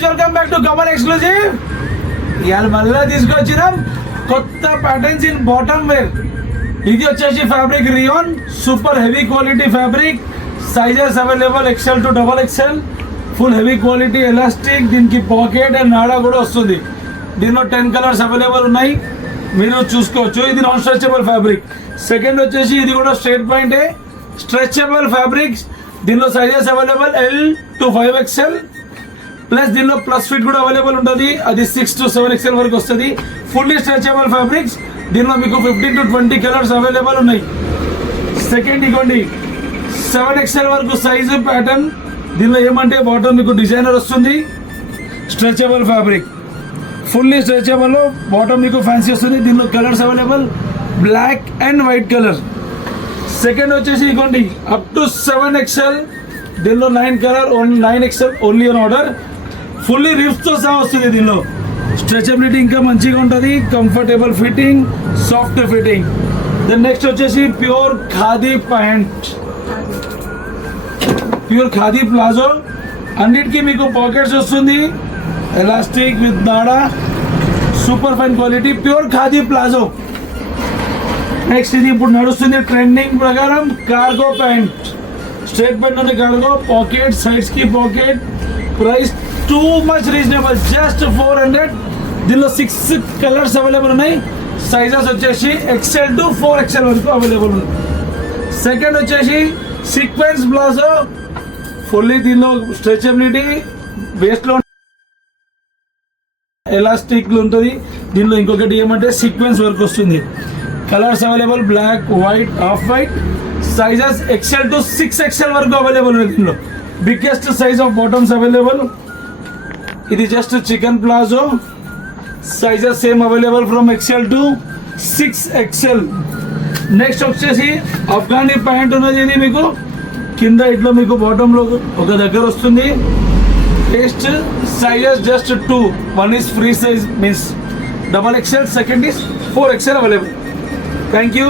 Guys, welcome back to Kamal exclusive. ఇవాళ మళ్ళీ తీసుకొచ్చినాం కొత్త ప్యాటర్న్స్ ఇన్ బాటమ్ వేర్. ఇది వచ్చేసి fabric rayon, super heavy quality fabric. Sizes available XL to double XL. Full heavy quality elastic. దీనికి pocket and నాడా కూడా వస్తుంది. దీనిలో 10 కలర్స్ అవైలబుల్ ఉన్నాయి, మీరు చూసుకోవచ్చు. ఇది నాన్ స్ట్రెచబుల్ ఫ్యాబ్రిక్. సెకండ్ వచ్చేసి ఇది కూడా స్ట్రైట్ పాయింట్ స్ట్రెచబుల్ ఫ్యాబ్రిక్స్. దీనిలో sizes available L to 5XL plus దీనిలో ప్లస్ ఫిట్ కూడా అవైలబుల్ ఉంటుంది. అది 6 to 7XL వరకు వస్తుంది. Fully stretchable fabrics. దీనిలో మీకు 15 to 20 కలర్స్ అవైలబుల్ ఉన్నాయి. సెకండ్ ఇవ్వండి 7XL వరకు సైజు ప్యాటర్న్. దీనిలో ఏమంటే బాటమ్ మీకు డిజైనర్ వస్తుంది. Stretchable fabric, fully stretchable. Bottom మీకు ఫ్యాన్సీ వస్తుంది. దీనిలో colours available black and white colour. Second వచ్చేసి ఇవ్వండి అప్ టు 7XL. దీనిలో 9 colour, 9XL only on order. Fully రిప్స్తో సహా వస్తుంది. దీనిలో స్ట్రెచబిలిటీ ఇంకా మంచిగా ఉంటుంది. Comfortable fitting, soft fitting. Then next వచ్చేసి pure khadi pant, pure khadi palazzo. అన్నిటికీ మీకు పాకెట్స్ వస్తుంది, ఎలాస్టిక్ విత్ నాడా, super fine quality pure khadi palazzo. Next ఇది ఇప్పుడు నడుస్తుంది ట్రెండింగ్ ప్రకారం కార్గో ప్యాంట్. స్ట్రైట్ ప్యాంట్ ఉంది, కార్గో పాకెట్, సైడ్స్ కి pocket. Price too much reasonable, just 400. దీనిలో 6 కలర్స్ అవైలబుల్ ఉన్నాయి. సైజెస్ వచ్చేసి XL to 4XL వరకు అవైలబుల్ ఉంది. సెకండ్ వచ్చేసి సీక్వెన్స్ ప్లాజో, ఫుల్లీ దీనిలో స్ట్రెచబిలిటీ, వేస్ట్ లో ఎలాస్టిక్ ఉంటుంది. దీనిలో ఇంకొకటి ఏమంటే సీక్వెన్స్ వర్క్ వస్తుంది. Colours available black, white, off white. Sizes XL to 6XL వరకు అవైలబుల్ ఉంది. దీనిలో biggest size of bottoms available. ఇది just chicken palazzo. Sizes same available from XL to 6XL. Next వచ్చేసి అఫ్ఘానీ ప్యాంట్ ఉన్నది. ఇది మీకు కింద ఇట్లా మీకు బాటంలో ఒక దగ్గర వస్తుంది. Taste sizes just 2. 1 is free size, means XXL. Second is 4XL available. Thank you.